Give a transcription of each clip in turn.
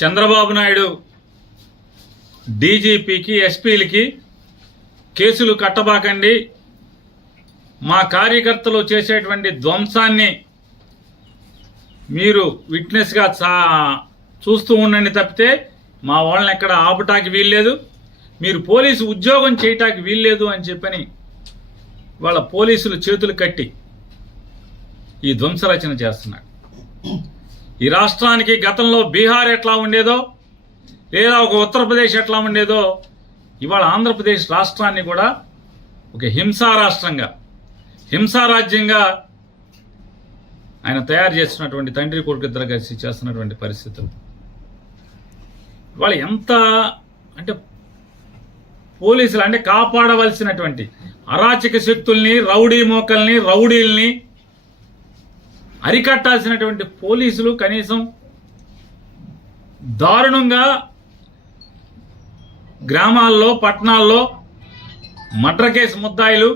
చంద్రబాబు నాయుడు డీజీపీకి ఎస్పీలకి కేసులు కట్టబాకండి, మా కార్యకర్తలు చేసేటువంటి ధ్వంసాన్ని మీరు విట్నెస్గా చూస్తూ ఉండండి తప్పితే మా వాళ్ళని ఎక్కడ ఆపటానికి వీల్లేదు, మీరు పోలీసు ఉద్యోగం చేయటానికి వీల్లేదు అని చెప్పని వాళ్ళ పోలీసులు చేతులు కట్టి ఈ ధ్వంసరచన చేస్తున్నాడు. ఈ రాష్ట్రానికి గతంలో బీహార్ ఎట్లా ఉండేదో లేదా ఒక ఉత్తరప్రదేశ్ ఎట్లా ఉండేదో ఇవాళ ఆంధ్రప్రదేశ్ రాష్ట్రాన్ని కూడా ఒక హింసా రాష్ట్రంగా, హింసా రాజ్యంగా ఆయన తయారు చేస్తున్నటువంటి తండ్రి కొడుకు ఇద్దరు కలిసి చేస్తున్నటువంటి పరిస్థితులు వాళ్ళు ఎంత అంటే పోలీసులు అంటే కాపాడవలసినటువంటి అరాచక శక్తుల్ని, రౌడీ మోకల్ని, రౌడీల్ని అరికట్టాల్సినటువంటి పోలీసులు కనీసం దారుణంగా గ్రామాల్లో, పట్టణాల్లో మర్డర్ కేసు ముద్దాయిలు,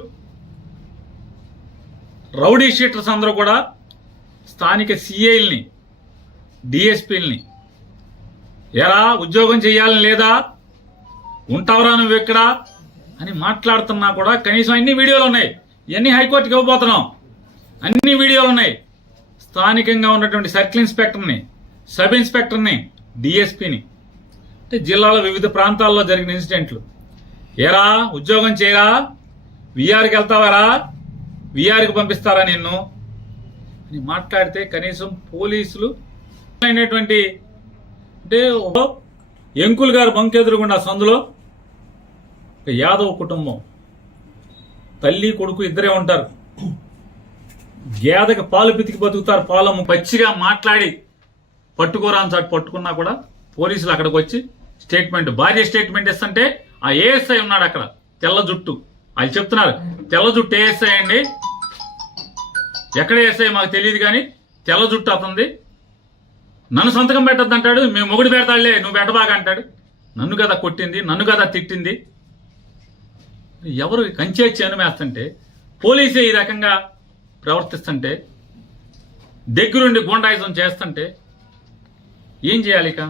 రౌడీ షీటర్స్ అందరూ కూడా స్థానిక సిఐల్ని, డిఎస్పీల్ని ఎరా ఉద్యోగం చేయాలని లేదా, ఉంటావరా నువ్వు ఎక్కడా అని మాట్లాడుతున్నా కూడా కనీసం అన్ని వీడియోలు ఉన్నాయి. ఇవన్నీ హైకోర్టుకి ఇవ్వబోతున్నాం. అన్ని వీడియోలు ఉన్నాయి. స్థానికంగా ఉన్నటువంటి సర్కిల్ ఇన్స్పెక్టర్ని, సబ్ ఇన్స్పెక్టర్ని, డిఎస్పీని అంటే జిల్లాలో వివిధ ప్రాంతాల్లో జరిగిన ఇన్సిడెంట్లు, ఏరా ఉద్యోగం చేయరా, విఆర్కి వెళ్తావారా, విఆర్కి పంపిస్తారా నిన్ను అని మాట్లాడితే కనీసం పోలీసులు అయినటువంటి అంటే ఎంకుల్ గారు బంకెదురుగుండా సందులో యాదవ్ కుటుంబం తల్లి కొడుకు ఇద్దరే ఉంటారు. గేదకి పాలు పితికి బతుకుతారు, పాలము పచ్చిగా మాట్లాడి పట్టుకోరా అని చాటు పట్టుకున్నా కూడా పోలీసులు అక్కడికి వచ్చి స్టేట్మెంట్, భార్య స్టేట్మెంట్ ఇస్తుంటే ఆ ఏఎస్ఐ ఉన్నాడు అక్కడ, తెల్ల జుట్టు, వాళ్ళు చెప్తున్నారు తెల్ల జుట్టు ఏఎస్ఐ అండి, ఎక్కడ ఏఎస్ఐ మాకు తెలియదు కానీ తెల్ల జుట్టు అతంది, నన్ను సంతకం పెట్టద్దు అంటాడు, మేము మొగుడు పెడతాడులే నువ్వు పెట్టబాగా అంటాడు. నన్ను కదా కొట్టింది, నన్ను కదా తిట్టింది. ఎవరు కంచే చేనుమేస్తుంటే పోలీసే ఈ రకంగా ప్రవర్తిస్తుంటే, దగ్గరుండి గుండాయిజం చేస్తుంటే ఏం చేయాలి? ఇక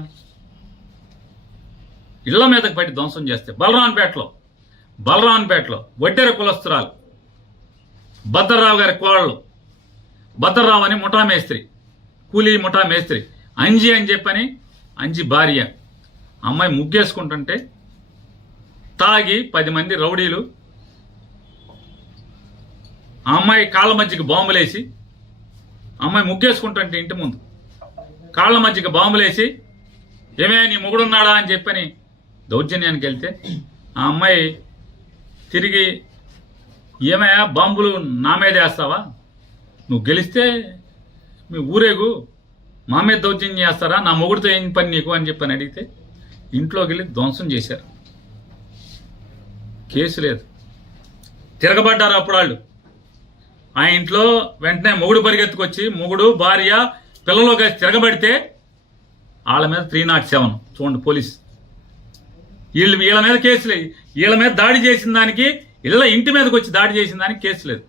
ఇళ్ల మీదకి పట్టి ధ్వంసం చేస్తే బలరాన్పేటలో వడ్డెర కులస్తురాలు భద్రరావు గారి కోడలు, భద్రరావు అని ముఠా మేస్త్రి, కూలీ ముఠా మేస్త్రి అంజి అని చెప్పని, అంజి భార్య అమ్మాయి ముగ్గేసుకుంటుంటే తాగి 10 మంది రౌడీలు ఆ అమ్మాయి కాళ్ళ మధ్యకి బాంబులేసి, అమ్మాయి ముగ్గేసుకుంటుంటే ఇంటి ముందు కాళ్ళ మధ్యకి బాంబులేసి ఏమే నీ మొగుడున్నాడా అని చెప్పని దౌర్జన్యానికి వెళ్తే ఆ అమ్మాయి తిరిగి ఏమయ్యా బాంబులు నా మీద వేస్తావా, నువ్వు గెలిస్తే మీ ఊరేగు మా మీద దౌర్జన్యం చేస్తారా, నా మొగుడితో ఏం పని నీకు అని చెప్పని అడిగితే ఇంట్లోకి వెళ్ళి ధ్వంసం చేశారు. కేసు లేదు, తిరగబడ్డారు అప్పుడు వాళ్ళు. ఆ ఇంట్లో వెంటనే మొగుడు పరిగెత్తుకొచ్చి, మొగుడు భార్య పిల్లలు కలిసి తిరగబడితే వాళ్ళ మీద 307 చూడండి పోలీస్, వీళ్ళ మీద కేసు లేదు. వీళ్ళ మీద దాడి చేసిన దానికి, ఇంటి మీదకి వచ్చి దాడి చేసిన దానికి కేసు లేదు.